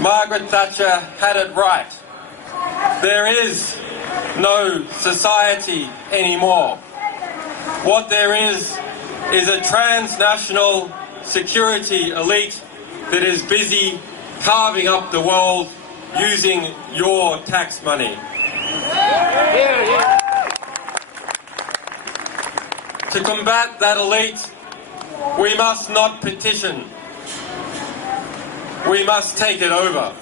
Margaret Thatcher had it right. There is no society anymore. What there is a transnational security elite that is busy carving up the world using your tax money. To combat that elite, we must not petition. We must take it over.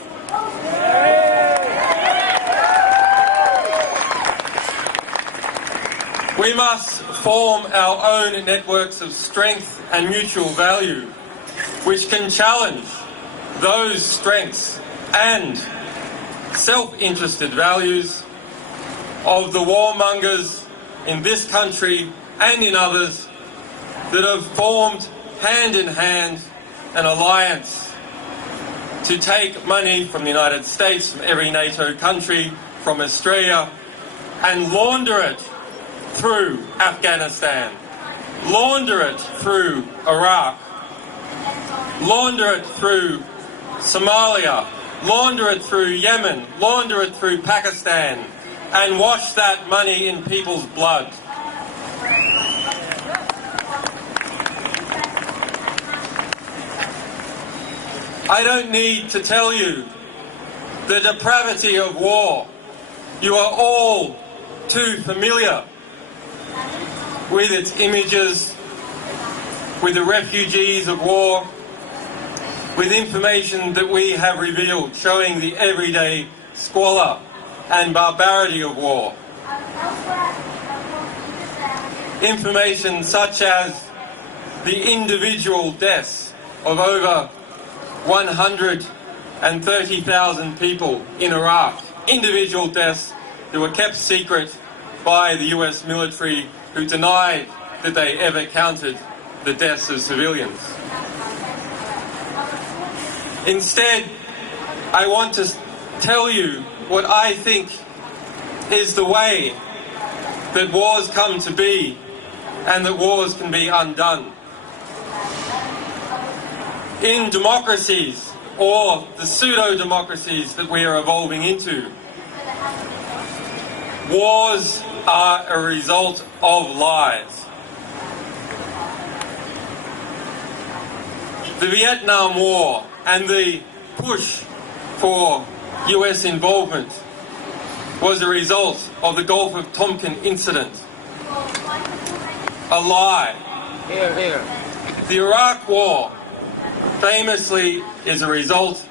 We must form our own networks of strength and mutual value, which can challenge those strengths and self-interested values of the warmongers in this country and in others that have formed hand in hand an alliance to take money from the United States, from every NATO country, from Australia, and launder it through Afghanistan, launder it through Iraq, launder it through Somalia, launder it through Yemen, launder it through Pakistan, and wash that money in people's blood. I don't need to tell you the depravity of war. You are all too familiar with its images, with the refugees of war, with information that we have revealed showing the everyday squalor and barbarity of war. Information such as the individual deaths of over 130,000 people in Iraq. Individual deaths that were kept secret by the US military, who denied that they ever counted the deaths of civilians. Instead, I want to tell you what I think is the way that wars come to be and that wars can be undone. In democracies, or the pseudo-democracies that we are evolving into, wars are a result of lies. The Vietnam War and the push for US involvement was a result of the Gulf of Tonkin incident. A lie. Here, here. The Iraq War famously is a result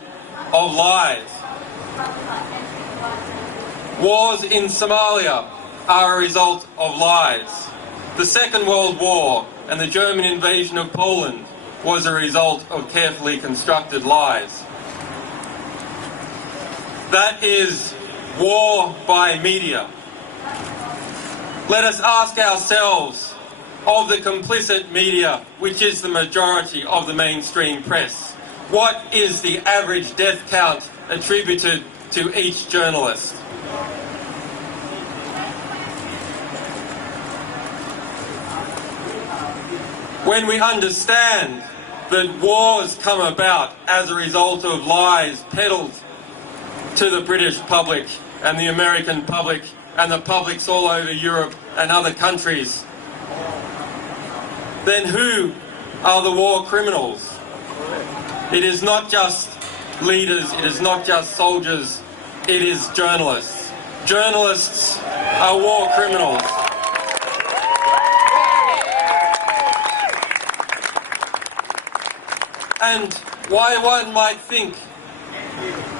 of lies. Wars in Somalia are a result of lies. The Second World War and the German invasion of Poland was a result of carefully constructed lies. That is war by media. Let us ask ourselves, of the complicit media, which is the majority of the mainstream press, what is the average death count attributed to each journalist? When we understand that wars come about as a result of lies peddled to the British public and the American public and the publics all over Europe and other countries, then who are the war criminals? It is not just leaders, it is not just soldiers, it is journalists. Journalists are war criminals. And why one might think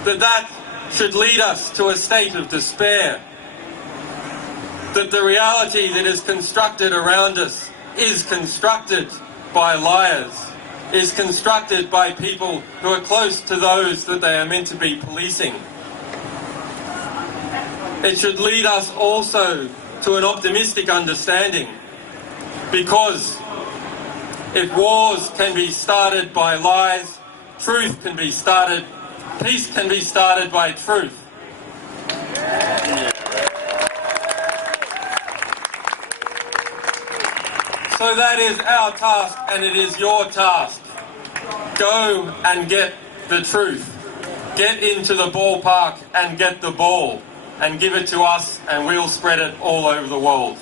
that that should lead us to a state of despair, that the reality that is constructed around us is constructed by liars, is constructed by people who are close to those that they are meant to be policing. It should lead us also to an optimistic understanding, because if wars can be started by lies, truth can be started, peace can be started by truth. So that is our task, and it is your task. Go and get the truth. Get into the ballpark and get the ball, and give it to us, and we'll spread it all over the world.